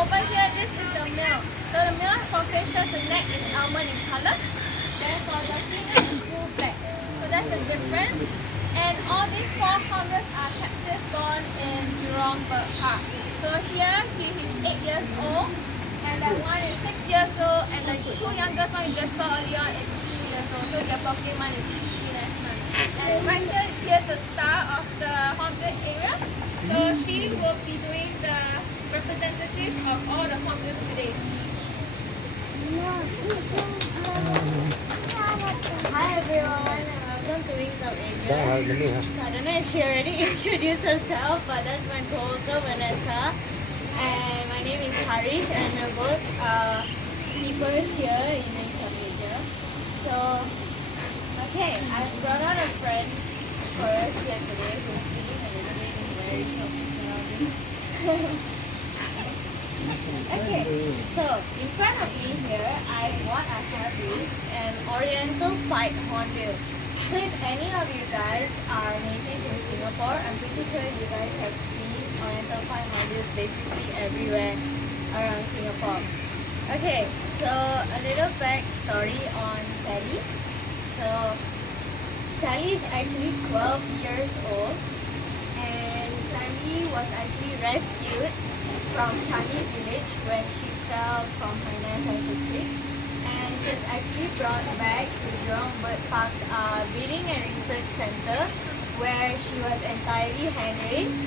over here, this is the male. So the male from facial to neck is almond in color. Then for the female is full black. So that's the difference. And all these four hornbills are captive born in Jurong Bird Park. So here he is 8 years old, and that one is 6 years old, and the two youngest one you just saw earlier is 2 years old. So their birthday month is 15th month. And right here, here's the star of the hornbill area. So she will be doing the representative of all the hornbills today. Hi everyone, welcome to Wings of Asia. So I don't know if she already introduced herself, but that's my co-worker Vanessa. And my name is Harish, and we're both keepers here in Wings of Asia. So, okay, I've brought out a friend for us here today who's feeling a little bit very surrounding. Okay, so in front of me here, what I have is an Oriental Pied Hornbill. So if any of you guys are native in Singapore, I'm pretty sure you guys have seen Oriental Pied Hornbills basically everywhere around Singapore. Okay, so a little backstory on Sally. So Sally is actually 12 years old, and Sally was actually rescued from Changi village when she fell from her nest as a chick, and she was actually brought back to Jurong Bird Park Breeding and Research Center, where she was entirely hand raised.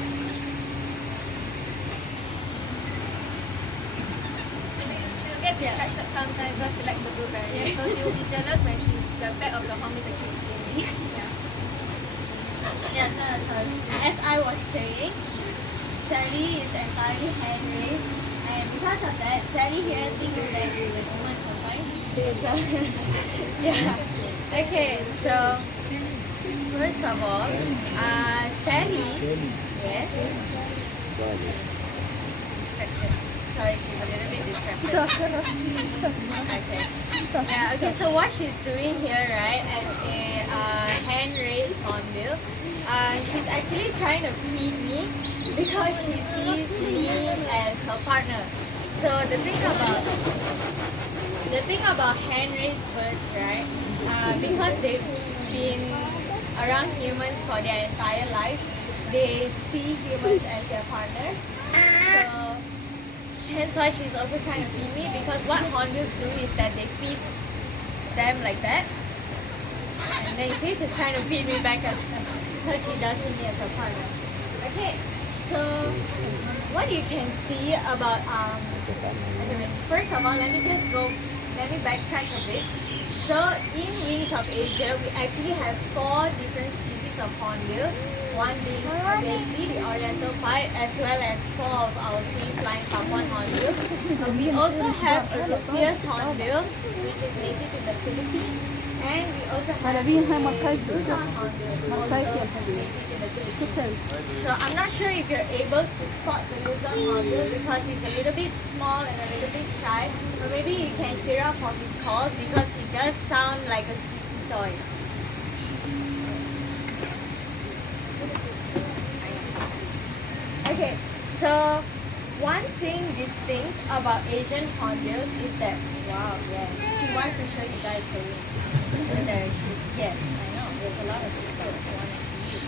She'll get distracted sometimes because she likes the blueberry, so she will be jealous when the back of the hornbill is actually skinny. Yeah, so as I was saying, Sally is entirely hand raised, and because of that, Sally here thinks that she's a woman sometimes. So, yeah. Okay, so first of all, Sally, yes. Distracted. Sorry, she's a little bit distracted. Okay. Yeah. Okay. So what she's doing here, right, as a hand raised hornbill. She's actually trying to feed me because she sees me as her partner. So the thing about hand-raised birds, right? Because they've been around humans for their entire life, they see humans as their partners. So hence why she's also trying to feed me, because what hornbills do is that they feed them like that, and then you see she's trying to feed me back as well. Because she does see me as a partner. Okay, so what you can see about okay, first of all, let me backtrack a bit. So in Wings of Asia, we actually have 4 different species of hornbills. One being obviously the Oriental Pied, as well as 4 of our twin flying Papuan hornbills. We also have a Rufous hornbill, which is native to the Philippines. And we also have a Luzon hornbill, also native in the Philippines. So I'm not sure if you're able to spot the Luzon hornbill because he's a little bit small and a little bit shy. Or maybe you can hear out from his calls because he does sound like a squeaky toy. Okay, so one thing distinct about Asian hornbills is that, wow, yeah, she wants to show you guys the wings. Yes, I know. There's a lot of people who want to see it.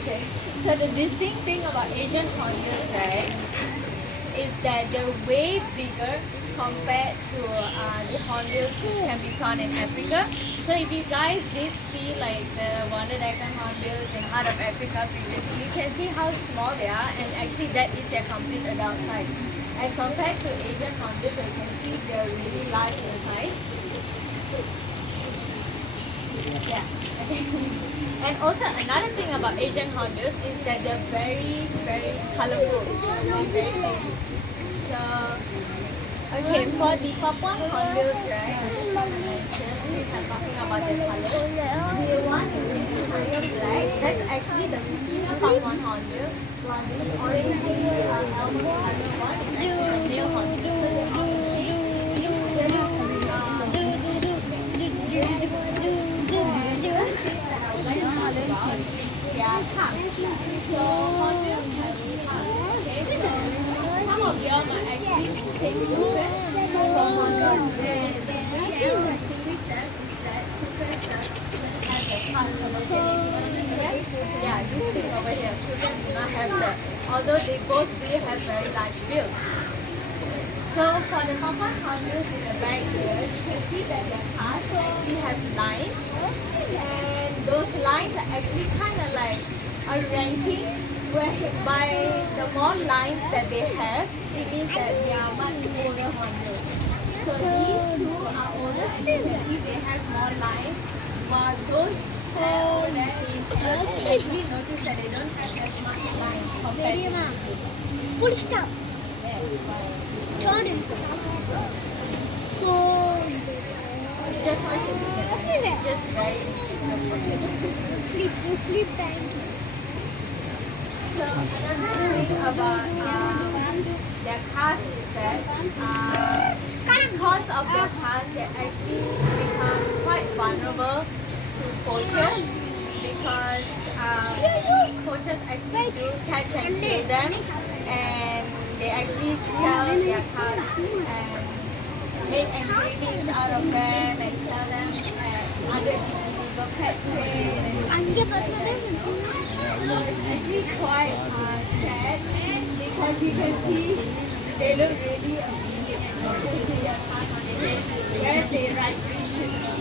Okay. So the distinct thing about Asian hornbills, right, is that they're way bigger compared to the hornbills which can be found in Africa. So if you guys did see like the Wonder-Deccan hornbills in Heart of Africa previously, you can see how small they are, and actually that is their complete adult size. As compared to Asian hornbills, you can see they're really large in size. Yeah. Okay. And also another thing about Asian hornbills is that they're very, very colorful and very pretty. So, okay, for the Papuan hornbills, right? Since I'm talking about the color, the one in black, that's actually the female Papuan hornbill. While the orange almond color one is actually the male hornbill. So hornbills have some of them are actually distinct difference from hornbills. And the way to distinguish them is that children have the cast homogeneity. Yeah, this thing over here, children do not have that. Although they both do have very large bills. So for the common hornbills in the back here, you can see that their cast actually have lines, and those lines are actually kind of like a ranking where by the more lines that they have, it means that they are much older hornbills. So these two are older, and you can see they have more lines, while those two that is actually notice that they don't have as much lines compared to these. Full stop. Jordan. So, Just want to look at it. It's just very sleep time. So another thing about their cast is that because of their cast, they actually become quite vulnerable to poachers because poachers actually do catch and kill them, and they actually sell their cast and make engravings out of them and sell them under the illegal pet trade. So it's actually quite sad because you can see they look really obedient and obviously their cast on their head where they rightly should be.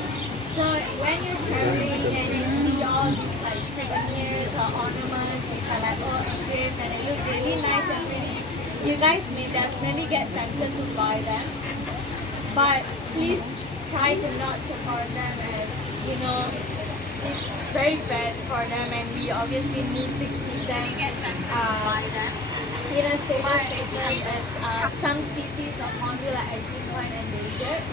So when you're traveling and you see all these like souvenirs or ornaments which are like all engraved and they look really nice and pretty, you guys may definitely get tempted to buy them. But please try to not support them, as you know it's very bad for them, and we obviously need to keep them in a stable status as some species of hornbill are actually quite endangered.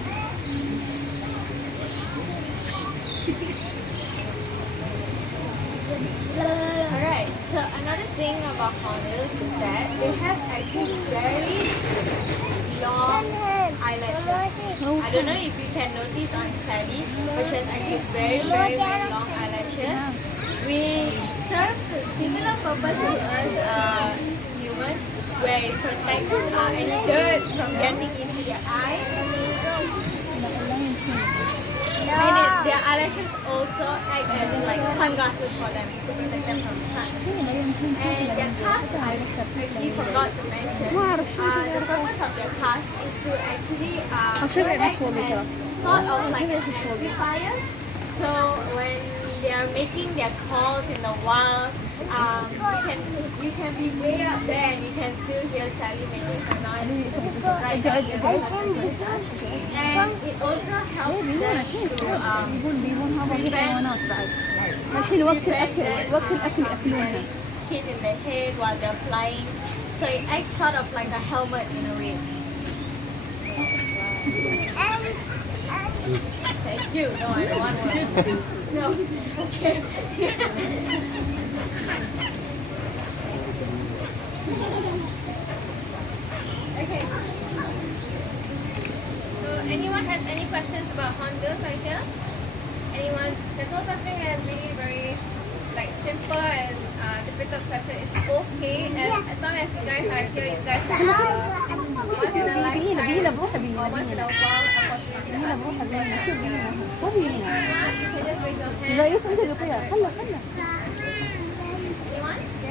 Alright, so another thing about hornbills is that they have actually very long eyelashes. I don't know if you can notice on Sally, but she has actually very long eyelashes, which serves a similar purpose to us humans, where it protects any dirt from getting into your eye. And their eyelashes also act as like sunglasses for them to protect them from sun. And their cast, I actually forgot to mention, the purpose of their cast is to actually act as sort of like an amplifier. So when they are making their calls in the wild, you can be way up there and you can still hear Sally making her noise right down there. And it also helps them to prevent hit in the head while they're flying. So it acts sort of like a helmet in a way. Thank you. No, I don't want one. No. Okay. Okay. So anyone has any questions about hornbills right here? Anyone? There's no such thing as really very like simple and difficult question. It's okay as long as you guys are here. You guys have once in a lifetime or once in a while opportunity to ask questions. If you can just raise your hand.